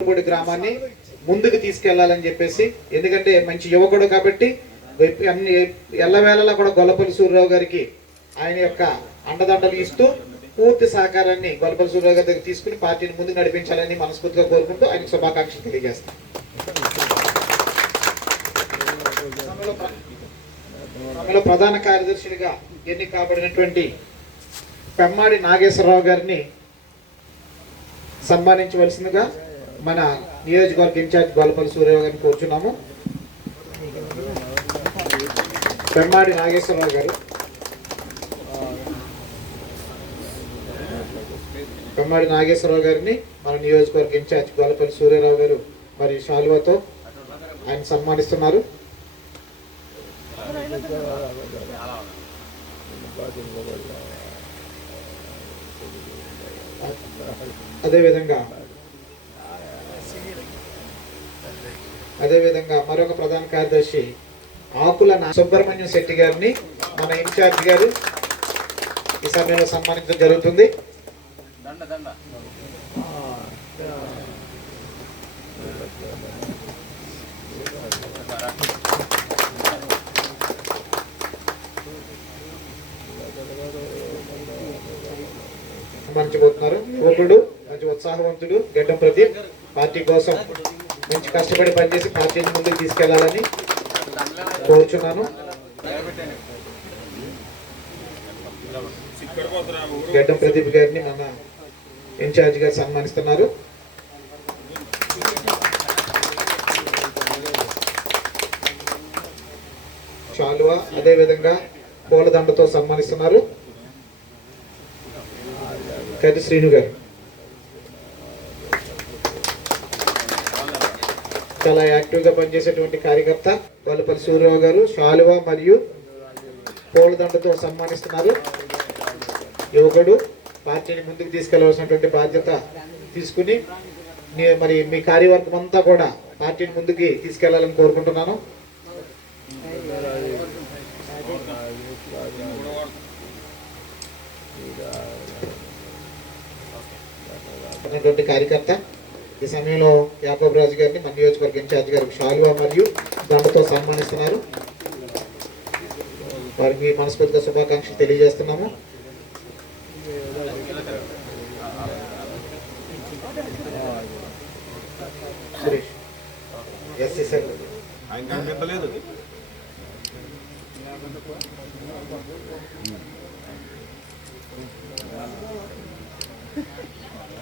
గుడి గ్రామాన్ని ముందుకు తీసుకెళ్ళాలని చెప్పేసి ఎందుకంటే మంచి యువకుడు కాబట్టి అన్ని ఎల్లవేళలా కూడా గొల్లపల్లి సూర్యరావు గారికి ఆయన యొక్క అండదండలు ఇస్తూ పూర్తి సహకారాన్ని గొల్లపల్లి సూర్యరావు గారి దగ్గర తీసుకుని పార్టీని ముందు నడిపించాలని మనస్ఫూర్తిగా కోరుకుంటూ ఆయనకు శుభాకాంక్షలు తెలియజేస్తాం సభలో ప్రధాన కార్యదర్శినిగా ఎన్నిక కాబడినటువంటి పెమ్మాడి నాగేశ్వరరావు గారిని సన్మానించవలసిందిగా మన నియోజకవర్గ ఇన్ఛార్జ్ గోలపల్లి సూర్యరావు గారిని కూర్చున్నాము. పెమ్మాడి నాగేశ్వరరావు గారు. పెమ్మాడి నాగేశ్వరరావు గారిని మన నియోజకవర్గ ఇన్ఛార్జ్ గోలపల్లి సూర్యరావు గారు మరి శాలువతో ఆయన సన్మానిస్తున్నారు. అదేవిధంగా అదేవిధంగా మరొక ప్రధాన కార్యదర్శి ఆకుల నా- సుబ్రహ్మణ్యం శెట్టి గారిని మన ఇన్ఛార్జ్ గారు ఈ సమయంలో సన్మానించడం జరుగుతుంది. సన్మానించబోతున్నారు. యువకుడు మంచి ఉత్సాహవంతుడు గడ్డం ప్రదీప్ పార్టీ కోసం మంచి కష్టపడి పనిచేసి పార్టీని ముందుకు తీసుకెళ్ళాలని కోరుచున్నాను. గడ్డం ప్రదీప్ గారిని మన ఇన్ఛార్జ్ గారు సన్మానిస్తున్నారు. శాలువా అదే విధంగా పూలదండతో సన్మానిస్తున్నారు. కది శ్రీను గారు. చాలా యాక్టివ్గా పనిచేసేటువంటి కార్యకర్త గొల్లపల్లి సూర్యరావు గారు శాలువా మరియు పూలదండతో సన్మానిస్తున్నారు. యువకుడు పార్టీని ముందుకు తీసుకెళ్ళవలసినటువంటి బాధ్యత తీసుకుని మరి మీ కార్యవర్గం అంతా కూడా పార్టీని ముందుకి తీసుకెళ్ళాలని కోరుకుంటున్నాను. కార్యకర్త ఈ సమయంలో యాకోబ్ రాజు గారిని మన నియోజకవర్గ ఇన్ఛార్జ్ గారికి షాలువా మరియు దండతో సన్మానిస్తున్నారు. వారికి మనస్ఫూర్తిగా శుభాకాంక్షలు తెలియజేస్తున్నాము. Suresh SC sir. ఆయన కనిపించలేదు